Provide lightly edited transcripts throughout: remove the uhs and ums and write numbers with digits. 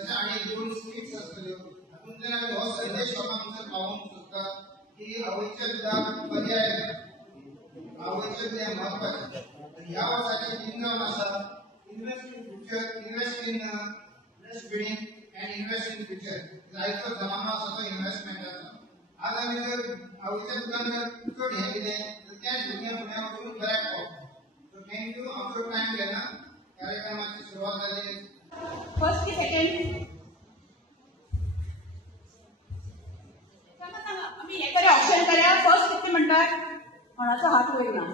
तशें आनी दोन स्किट्स आसतल्यो तातूंतल्यान आमी हो संदेश लोकांक पावोवंक सोदता की आवयच्या दुधाक पर्याय आवयचे दुध महत्वाचें. ह्या वर्साचें थीम जावन आसा invest in future, invest in breast feeding end invest in future. जायतो जमानो आसा तो इन्वेस्टमेंटाचो. आज आमी जर आवयच्या दुधान जर चड हें दिलें तर त्याच भुरग्यां फुडें वचून बऱ्याक पावता. So thank you. आमचो टायम गेला. कार्यक्रमाची सुरवात जाली. फर्स्ट की सेकंड आम्ही हे करूया ऑप्शन करूया. फर्स्ट किती म्हणतात कोणाचो हात वयर ना.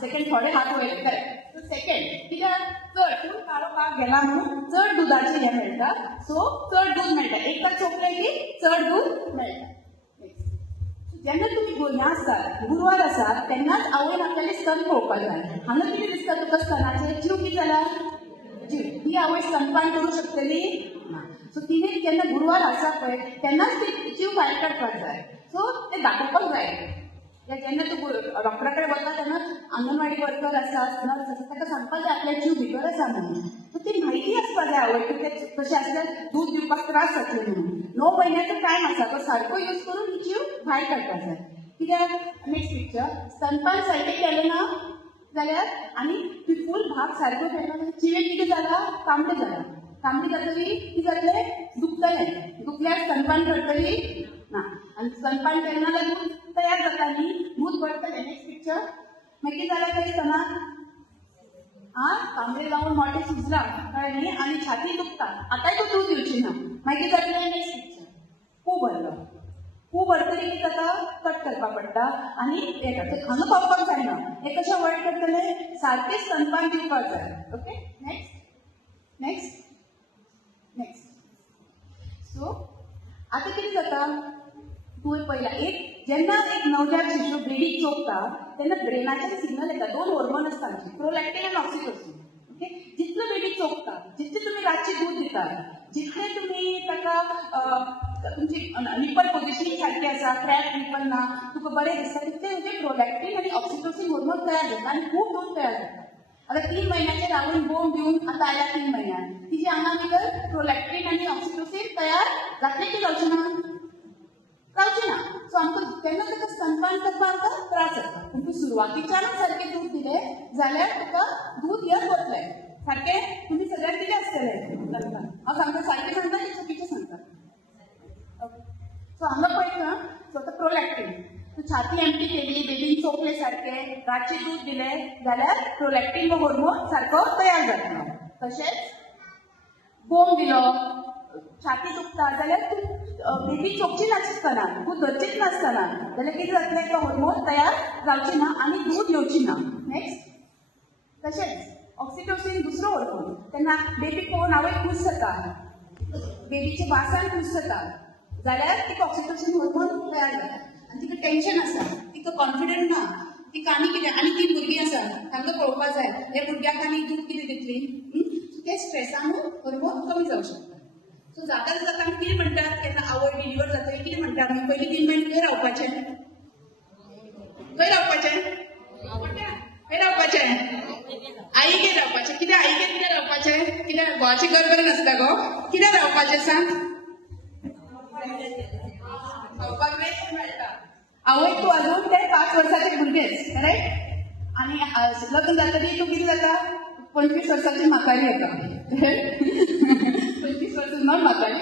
सेकंड थोडे हात वयर करेक्ट. सो सेकंड कित्याक चड तूं काडोवपाक गेला म्हणून चड दुधाचें हें मेळटा. सो चड दूध मेळटा. एकदा चोपलें की चड दूध मेळटा. जेन्ना तुमी हें आसतात गुरवार आसात तेन्नाच आवयन आपल्याले स्तन पळोवपाक जाय. हांगा कितें दिसता तुका स्तनाचे जीव कितें जाला जीव. ही आवय स्तनपान करूं शकतली ना. सो तिणें जेन्ना गुरवार आसा पळय तेन्नाच ती जीव भायर काडपाक जाय. सो तें दाखोवपाक जाय. जेन्ना तूं डॉक्टरा कडेन वता तेन्ना अंगणवाडी वर्कर आसा नर्स आसा ताका सांगपाक जाय आपल्या जीव भितर आसा म्हणून. सो ती म्हायती आसपाक जाय आवय की तशें आसल्यार दूध दिवपाक त्रास जातले म्हणून. 9 म्हयन्याचो टायम आसा तो सारको यूज करून ही जीव भायर काडपाक जाय. कित्याक नेक्स्ट पिक्चर स्तनपान सारकें केलें ना जाल्यार आनी फूल भाग सारको केलो ना जिवेक कितें जाला तांबडें जाला. तांबडी जातली कितें जातलें दुखतलें. दुखल्यार स्तनपान करतली ना. आनी स्तनपान केन्ना जाल्यार दूध तयार जाता न्ही दूध भरतलें. नेक्स्ट पिक्चर मागीर कितें जालें खंय स्तनाक तांबडे जावन मोठे सुजला कळ्ळें न्ही आनी छाती दुखता. आतांय तो दूध दिवची ना. मागीर जातलें नेक्स्ट पिक्चर खूब भरलो. खूब भरतरी कितें जाता कट करपाक पडटा आनी हें करता. हांगा पावपाक जायना. हें कशें अवॉयड करतलें सारकें स्तनपान दिवपाक जाय. Okay next next next. So आतां कितें जाता तुवें पळयलां जेन्ना एक नवजात शिशू बेबीक चोपता तेन्ना ब्रेनाचे सिग्नल येता. 2 हॉर्मोन आसता प्रोलॅक्टीन आनी ऑक्सिटोसिन. ओके जितलो बेबी चोपता जितलें तुमी रातची दूध दितात जितलें तुमी ताका तुमची निपल पोजिशनींग सारकी आसा क्रॅक निपल ना तुका बरें दिसता तितलें म्हणजे प्रोलॅक्टीन आनी ऑक्सिटोसिन हॉर्मोन तयार जाता आनी खूब दूध तयार जाता. आतां 3 म्हयन्याचेर रावून बोम दिवन आतां आयल्या 3 म्हयन्यान तिच्या आंगा भितर प्रोलॅक्टीन आनी ऑक्सिटोसिन तयार जातलें की जावचें ना जावचें ना. सो आमकां तेन्ना ताका स्तनपान करपाक आमकां त्रास जाता. पूण तूं सुरवातीच्यान सारकें दूध दिलें जाल्यार तुका दूध येत वतलें. सारकें तुमी सगळ्यांक दिलें आसतलें स्तनपान. हांव सांगता सारकें सांगता की चुकीचें सांगता. सो हांगा पळयता सो आतां प्रोलॅक्टीन तूं छाती एम्प्टी केली बेबीन चोपलें सारकें रातचें दूध दिलें जाल्यार प्रोलॅक्टीन हो हॉर्मोन सारको तयार जातलो. तशेंच बोम दिलो छाती दुखता जाल्यार तूं बेबी चोपची नासतना तूं धरचीच नासतना जाल्यार कितें जातलें तो हॉर्मोन तयार जावचें ना आनी दूध येवची ना. नेक्स्ट तशेंच ऑक्सिटोसिन दुसरो हॉर्मोन तेन्ना बेबी पळोवन आवय खूश जाता बेबीचे वासान खूश जाता जाल्यार तिका ऑक्सिटोसिन हॉर्मोन तयार जाता आनी तिका टेन्शन आसा तिका कॉन्फिडंट ना तिका आनी कितें आनी 3 भुरगीं आसा तांकां पळोवपाक जाय हे भुरग्याक आनी दूध कितें दितली ते स्ट्रेसानूय हॉर्मोन कमी जावं शकता. सो जाता जाता आमी कितें म्हणटात केन्ना आवय डिलिव्हर जातकीर कितें म्हणटात आमी पयलीं 3 म्हयने खंय रावपाचें खंय रावपाचें आईगेर रावपाचें. कित्याक आईगेर कितें रावपाचें कित्याक घोवाची गरबर नासता गो कित्याक रावपाचें सांग खावपाक वेळ मेळटा. आवय तूं अजून ते 5 वर्साचे भुरगेंच करेक्ट आनी लग्न जातकीर तूं कितें जाता 25 वर्साची म्हातारी येता. 25 वर्सां नॉट म्हातारी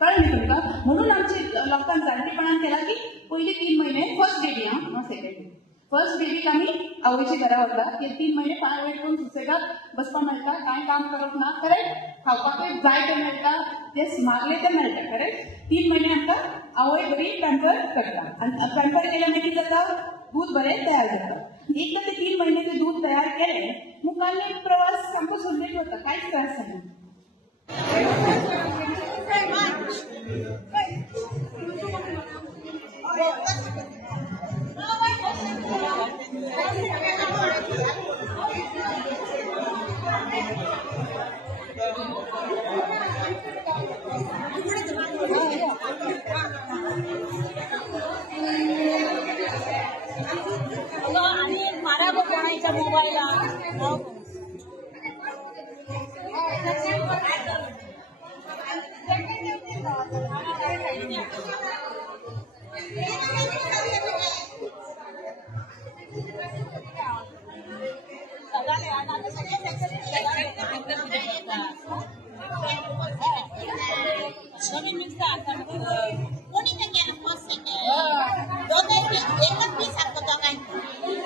कळ्ळें न्ही तुमकां. म्हणून आमचे लोकांक जाणटेपणान केला की पयलीं 3 म्हयने first baby not second first बेबीक आमी आवयच्या घरा वता की 3 म्हयने पांय वयर करून सुसेगाद बसपाक मेळटा कांय काम करप ना करेक्ट. खावपाकूय जाय तें मेळटा जें मागलें तें मेळटा करेक्ट. 3 म्हयने आमकां आवय बरी पॅम्पर करता आनी पॅम्पर केल्या मागीर कितें जाता दूध बरें तयार जाता. एकदां ते 3 म्हयने तें दूध तयार केलें मुखाल्ले प्रवास सामको सुरळीत वता कांयच त्रास जायना. कमी मिक्स आता कोणी नाही केलं फर्स्ट सेकंड दोघांनी एकच पीस सांगतो दोघांनी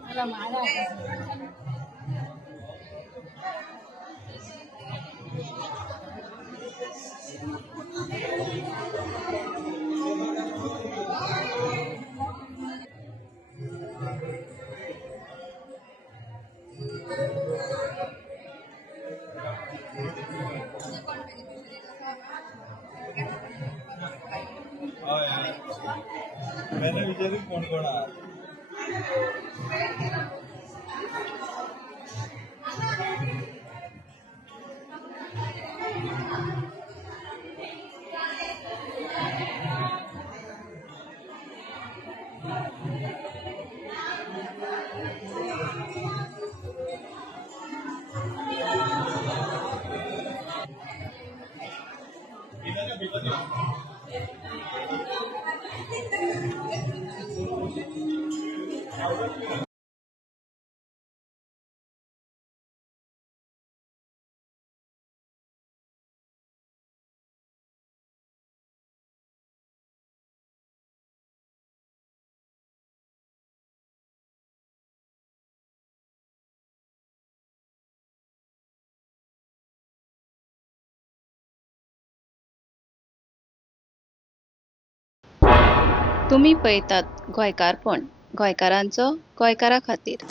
मला मारा मैंने विचारू कोण कोण आहात तुम्ही पळयतात गोंयकारपण गोंयकारांचो गोंयकारा खातीर.